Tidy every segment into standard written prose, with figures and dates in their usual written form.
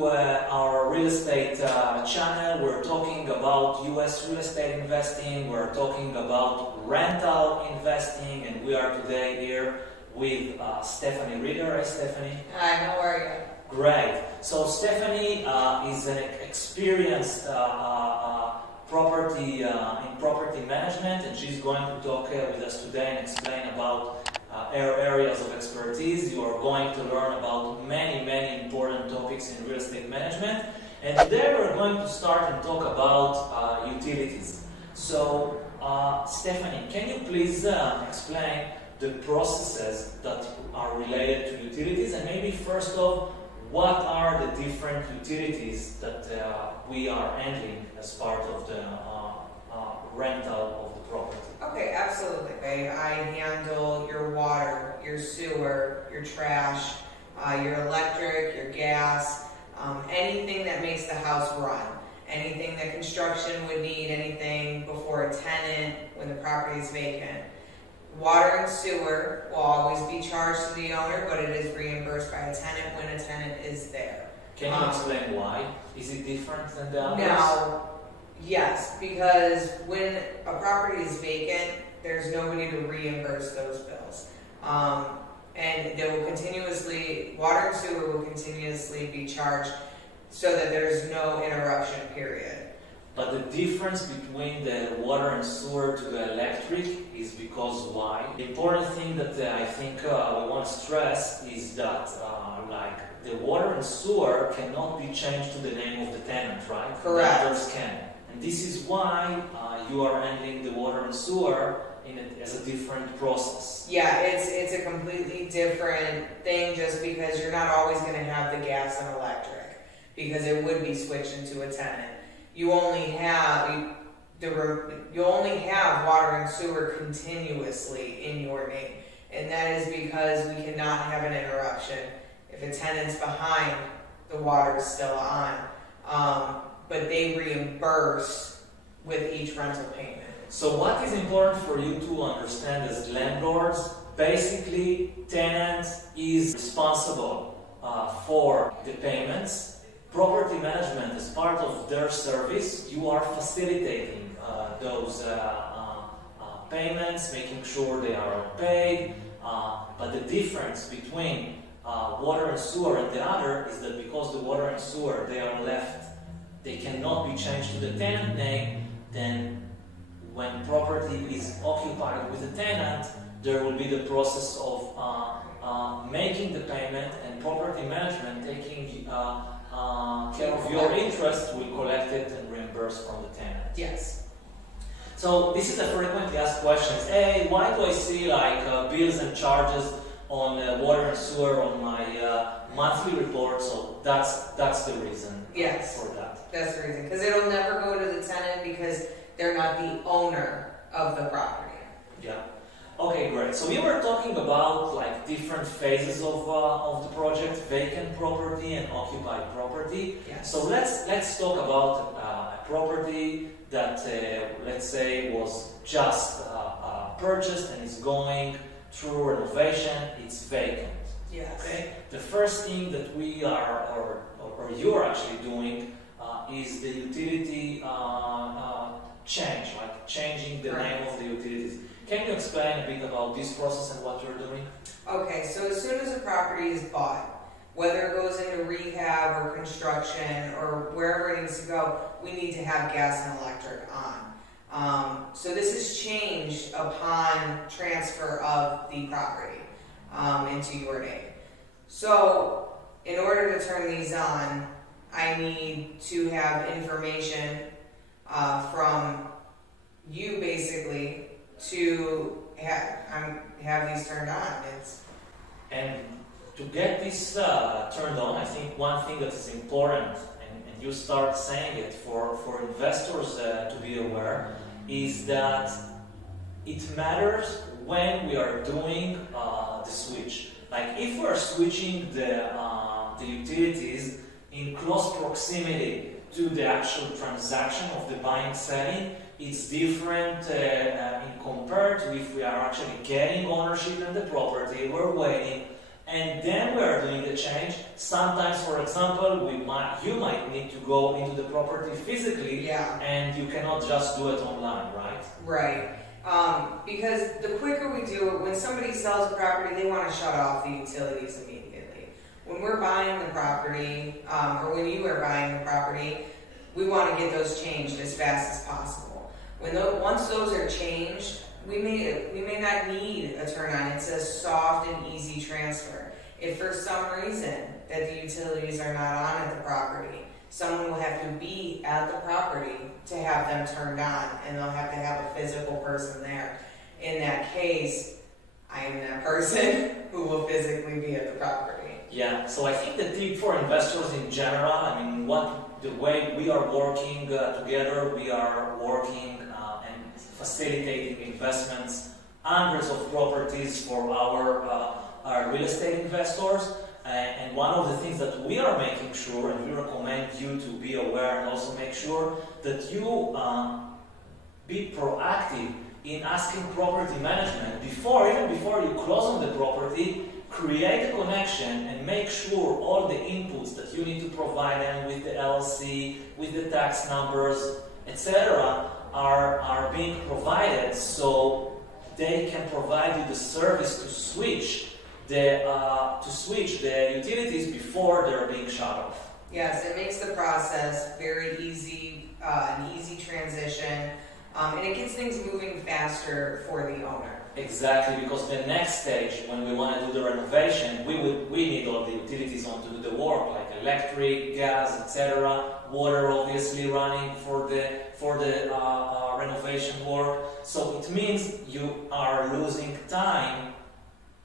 to our real estate channel. We're talking about US real estate investing, we're talking about rental investing, and we are today here with Stephanie Rieder. Hi, Stephanie. Hi, how are you? Great. So Stephanie is an experienced property management, and she's going to talk with us today and explain about areas of expertise. You are going to learn about many important topics in real estate management, and today we're going to start and talk about utilities. So Stephanie, can you please explain the processes that are related to utilities, and maybe first off, what are the different utilities that we are handling as part of the rental of the property? Okay, absolutely. I handle your water, your sewer, your trash, your electric, your gas, anything that makes the house run, anything that construction would need, anything before a tenant when the property is vacant. Water and sewer will always be charged to the owner, but it is reimbursed by a tenant when a tenant is there. Can you explain why? Is it different than the others? Now, yes, because when a property is vacant, there's nobody to reimburse those bills. And they will continuously, water and sewer will continuously be charged so that there's no interruption period. But the difference between the water and sewer to the electric is because why? The important thing that I think we want to stress is that like the water and sewer cannot be changed to the name of the tenant, right? Correct. The others can. And this is why you are handling the water and sewer as a different process. Yeah, it's a completely different thing just because you're not always going to have the gas and electric because it would be switched into a tenant. You only have water and sewer continuously in your name, and that is because we cannot have an interruption. If a tenant's behind, the water is still on, but they reimburse with each rental payment. So what is important for you to understand as landlords? Basically, tenant is responsible for the payments. Property management, as part of their service, you are facilitating those payments, making sure they are paid. But the difference between water and sewer and the other is that because the water and sewer, they are left, they cannot be changed to the tenant name, then when property is occupied with a tenant, there will be the process of making the payment, and property management taking care of your interest will collect it and reimburse from the tenant. Yes. So this is a frequently asked question. Hey, why do I see like bills and charges on water and sewer on my monthly report? So that's the reason. Yes. For that. That's the reason, because it'll never go to the tenant because they're not the owner of the property. Yeah. Okay, great. So we were talking about like different phases of the project: vacant property and occupied property. Yes. So let's talk about a property that let's say was just purchased and is going through renovation. It's vacant. Yes. Okay. The first thing that we are or you're actually doing is the utility change, like changing the name of the utilities. Can you explain a bit about this process and what you're doing? Okay, so as soon as a property is bought, whether it goes into rehab or construction or wherever it needs to go, we need to have gas and electric on. So this is changed upon transfer of the property into your name. So in order to turn these on, I need to have information from you basically to have these turned on. And to get this turned on, I think one thing that is important, and you start saying it for investors to be aware, is that it matters when we are doing the switch. Like if we are switching the utilities in close proximity to the actual transaction of the buying selling, it's different in compared to if we are actually getting ownership in the property, we're waiting, and then we are doing the change. Sometimes, for example, you might need to go into the property physically, and you cannot just do it online, right? Right. Because the quicker we do it, when somebody sells a property, they want to shut off the utilities immediately. When we're buying the property, or when you are buying the property, we want to get those changed as fast as possible. Once those are changed, we may not need a turn on. It's a soft and easy transfer. If for some reason that the utilities are not on at the property, someone will have to be at the property to have them turned on, and they'll have to have a physical person there. In that case, I am that person who will physically be at the property. Yeah, so I think the tip for investors in general, I mean, the way we are working together, we are working and facilitating investments, hundreds of properties for our real estate investors. And one of the things that we are making sure, and we recommend you to be aware and also make sure that you be proactive in asking property management even before you close on the property. Create a connection and make sure all the inputs that you need to provide them with the LLC, with the tax numbers, etc. are being provided, so they can provide you the service to switch the utilities before they're being shut off. Yes, it makes the process very easy, an easy transition, and it gets things moving faster for the owner. Exactly, because the next stage, when we want to do the renovation, we need all the utilities on to do the work, like electric, gas, etc. Water, obviously, running for the renovation work. So it means you are losing time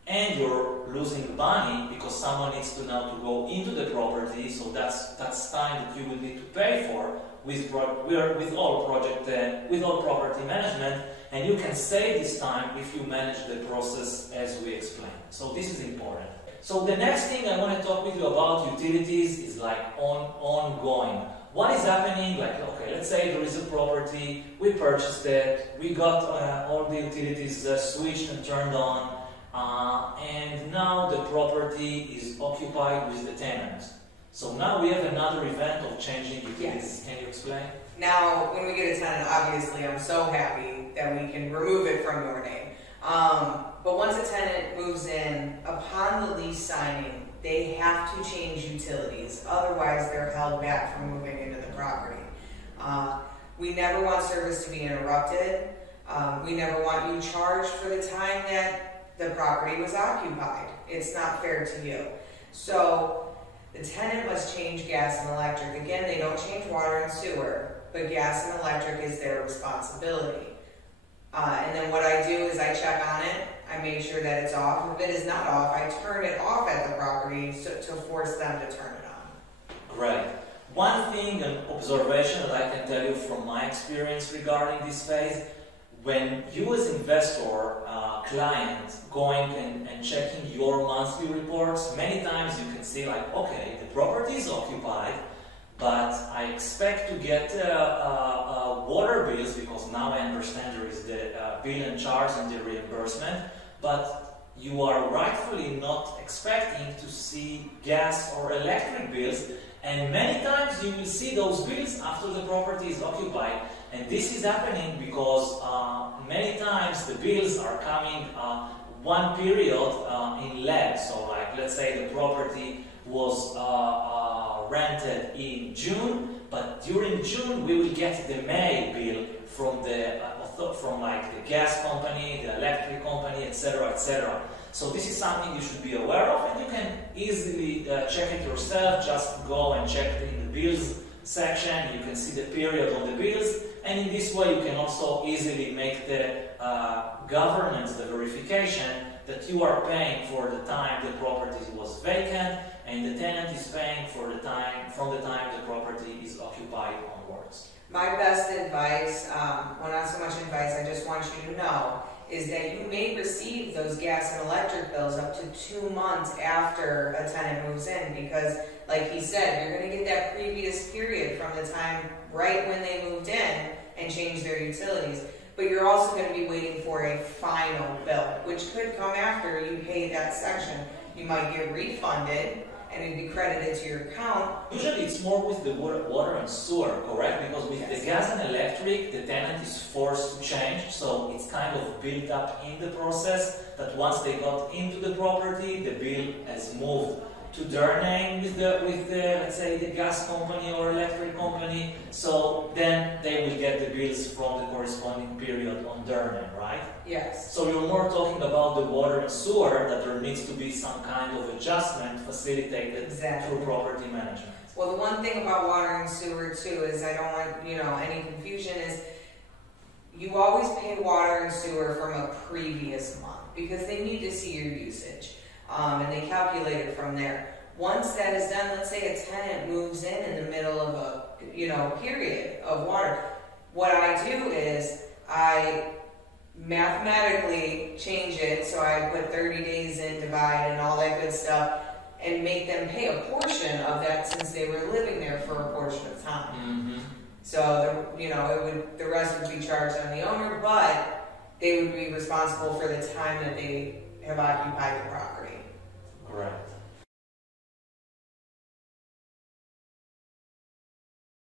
and you're losing money because someone needs to now to go into the property. So that's time that you will need to pay for with all property management. And you can save this time if you manage the process as we explained. So this is important. So the next thing I want to talk with you about utilities is like ongoing. What is happening? Like, okay, let's say there is a property, we purchased it, we got all the utilities switched and turned on, and now the property is occupied with the tenant. So now we have another event of changing utilities. Yes. Can you explain? Now, when we get a tenant, obviously I'm so happy that we can remove it from your name. But once a tenant moves in, upon the lease signing, they have to change utilities. Otherwise, they're held back from moving into the property. We never want service to be interrupted. We never want you charged for the time that the property was occupied. It's not fair to you. So the tenant must change gas and electric. Again, they don't change water and sewer, but gas and electric is their responsibility. And then what I do is I check on it. I make sure that it's off. If it is not off, I turn it off at the property to force them to turn it on. Great. One thing, an observation that I can tell you from my experience regarding this phase, when you as investor, client, going and checking your monthly reports, many times you can see like, okay, the property is occupied, but I expect to get water bills because now I understand there is the bill and charge and the reimbursement, but you are rightfully not expecting to see gas or electric bills, and many times you will see those bills after the property is occupied. And this is happening because many times the bills are coming one period in lag. So like, let's say the property was rented in June, but during June we will get the May bill from like the gas company, the electric company, etc., etc. So this is something you should be aware of, and you can easily check it yourself. Just go and check in the bills section. You can see the period on the bills, and in this way you can also easily make the governance, the verification that you are paying for the time the property was vacant, and the tenant is paying for the time from the time the property is occupied onwards. My best advice, well, not so much advice, I just want you to know, is that you may receive those gas and electric bills up to 2 months after a tenant moves in, because like he said, you're going to get that previous period from the time right when they moved in and changed their utilities. But you're also going to be waiting for a final bill, which could come after you pay that section. You might get refunded and it'd be credited to your account. Usually it's more with the water and sewer, correct? Because with the gas and electric, the tenant is forced to change, so it's kind of built up in the process that once they got into the property, the bill has moved to their name with the let's say the gas company or electric company, so then they will get the bills from the corresponding period on their name, right? Yes. So you're more talking about the water and sewer, that there needs to be some kind of adjustment facilitated through property management. Well, the one thing about water and sewer too is, I don't want any confusion, is you always pay water and sewer from a previous month because they need to see your usage. And they calculate it from there. Once that is done, let's say a tenant moves in the middle of a period of water. What I do is I mathematically change it, so I put 30 days in, divide, and all that good stuff, and make them pay a portion of that since they were living there for a portion of time. Mm-hmm. So the rest would be charged on the owner, but they would be responsible for the time that they have occupied the property. Correct.